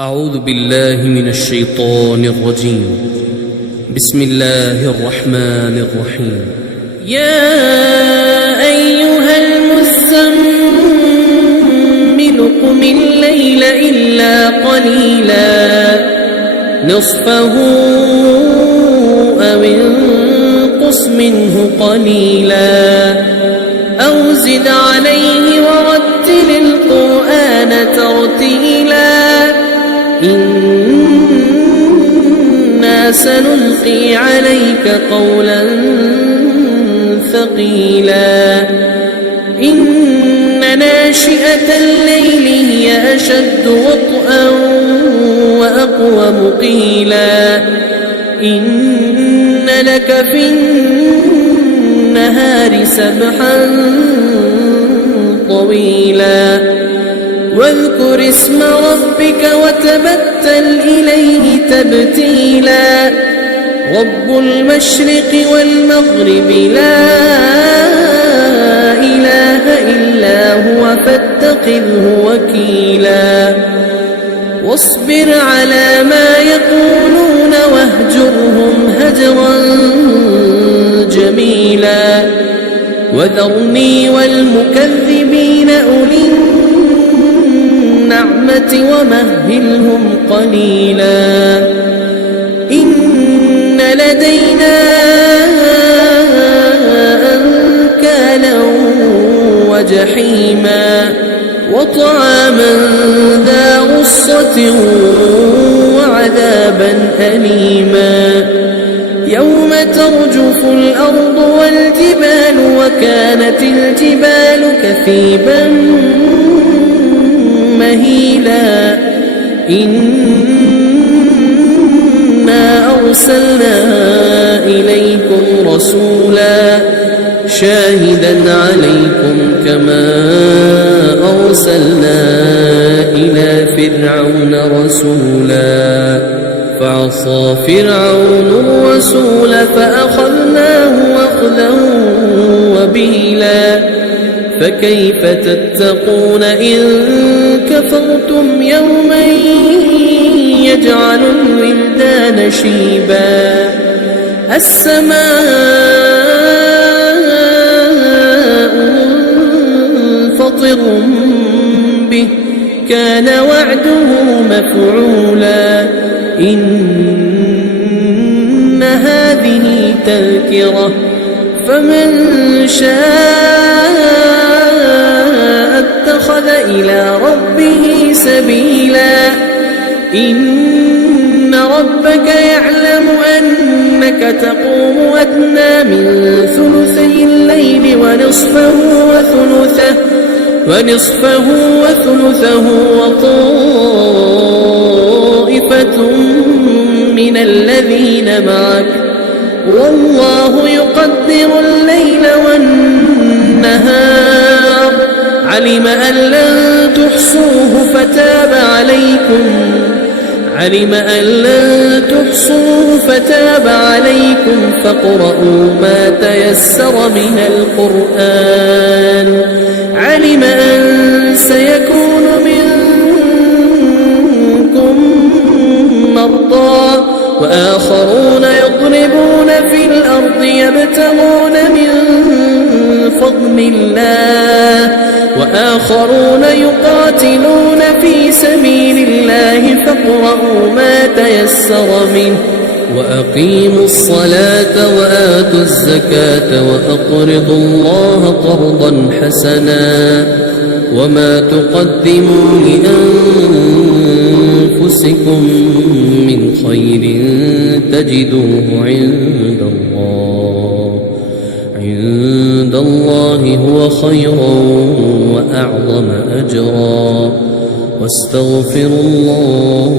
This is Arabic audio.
أعوذ بالله من الشيطان الرجيم. بسم الله الرحمن الرحيم. يا أيها المزمل قم الليل إلا قليلا نصفه أو انقص منه قليلا أو زد عليه ورتل القرآن ترتيلا إنا سنلقي عليك قولا ثقيلا إن ناشئة الليل هي أشد وطئا وأقوم قيلا إن لك في النهار سبحا طويلا واذكر اسم ربك وتبتل إليه تبتيلا رب المشرق والمغرب لا إله إلا هو فاتخذه وكيلا واصبر على ما يقولون واهجرهم هجرا جميلا وذرني والمكذبين أولي النعمة ومهلهم قليلا إن لدينا أنكالا وجحيما وطعاما ذا غصة وعذابا أليما يوم ترجف الأرض والجبال وكانت الجبال كثيبا مهيلا إنا أرسلنا إليكم رسولا شاهدا عليكم كما أرسلنا إلى فرعون رسولا فعصى فرعون الرسول فأخذناه أخذا وبيلا فكيف تتقون إن كفرتم يوما يجعل الولدان شيبا السماء منفطر به كان وعده مفعولا إن هذه تذكرة فمن شاء اتخذ إلى ربه سبيلا إن ربك يعلم أنك تقوم أدنى من ثلثي الليل ونصفه وثلثه وطائفة من الذين معك والله يقدر الليل والنهار علم أن لن تحصوه فتاب عليكم فاقرؤوا ما تيسر من القرآن علم أن سيكون منكم مرضى وآخرون يضربون في الأرض يبتغون من فضل الله وآخرون يقاتلون في سبيل الله فاقرؤوا ما تيسر منه وأقيموا الصلاة وآتوا الزكاة وأقرضوا الله قرضا حسنا وما تقدموا لأنفسكم من خير تجدوه عند الله هو خيرا وأعظم أجرا واستغفروا الله